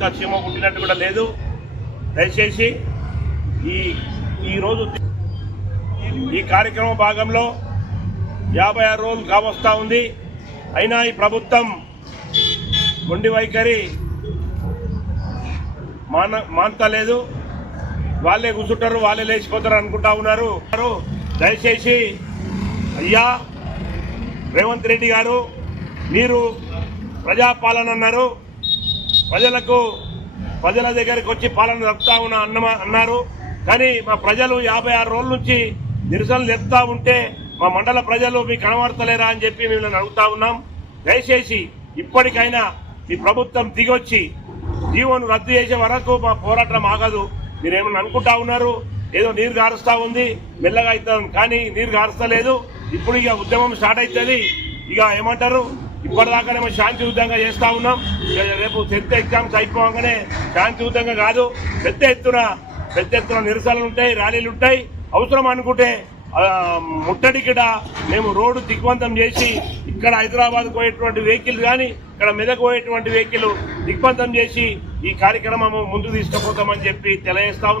ఇంకా చీమ పుట్టినట్టు కూడా లేదు. దయచేసి ఈ ఈరోజు ఈ కార్యక్రమం భాగంలో యాభై ఆరు రోజులు కావస్తా ఉంది. అయినా ఈ ప్రభుత్వం మొండి వైఖరి మాన మానతలేదు వాళ్ళే కూర్చుంటారు వాళ్ళే లేచిపోతారు అనుకుంటా ఉన్నారు. దయచేసి అయ్యా రేవంత్ రెడ్డి గారు మీరు ప్రజాపాలన అన్నారు. ప్రజలకు ప్రజల దగ్గరికి వచ్చి పాలన తప్పుతా ఉన్న అన్న అన్నారు. కానీ మా ప్రజలు యాభై ఆరు రోజుల నుంచి నిరసనలు చెప్తా ఉంటే మా మండల ప్రజలు మీకు కనబడతలేరా అని చెప్పి మిమ్మల్ని అడుగుతా ఉన్నాం. దయచేసి ఇప్పటికైనా ఈ ప్రభుత్వం దిగొచ్చి జీవోను రద్దు చేసే వరకు మా పోరాటం ఆగదు. మీరేమన్నా అనుకుంటా ఉన్నారు? ఏదో నీరు గారుస్తా ఉంది మెల్లగా అవుతుంది. కానీ నీరు గారుస్తలేదు. ఇప్పుడు ఇక ఉద్యమం స్టార్ట్ అవుతుంది. ఇక ఏమంటారు? ఇప్పటిదాకానేమో శాంతియుతంగా చేస్తా ఉన్నాం. రేపు టెన్త్ ఎగ్జామ్స్ అయిపోగానే శాంతియుతంగా కాదు పెద్ద ఎత్తున పెద్ద ఎత్తున నిరసనలు ఉంటాయి ర్యాలీలు ఉంటాయి. అవసరం అనుకుంటే ఆ, మేము రోడ్డు దిగ్బంధం చేసి ఇక్కడ హైదరాబాద్ పోయేటువంటి వెహికల్ కానీ ఇక్కడ మెదక్ పోయేటువంటి వెహికల్ దిగ్బంధం చేసి ఈ కార్యక్రమం ముందుకు తీసుకుపోతామని చెప్పి తెలియజేస్తా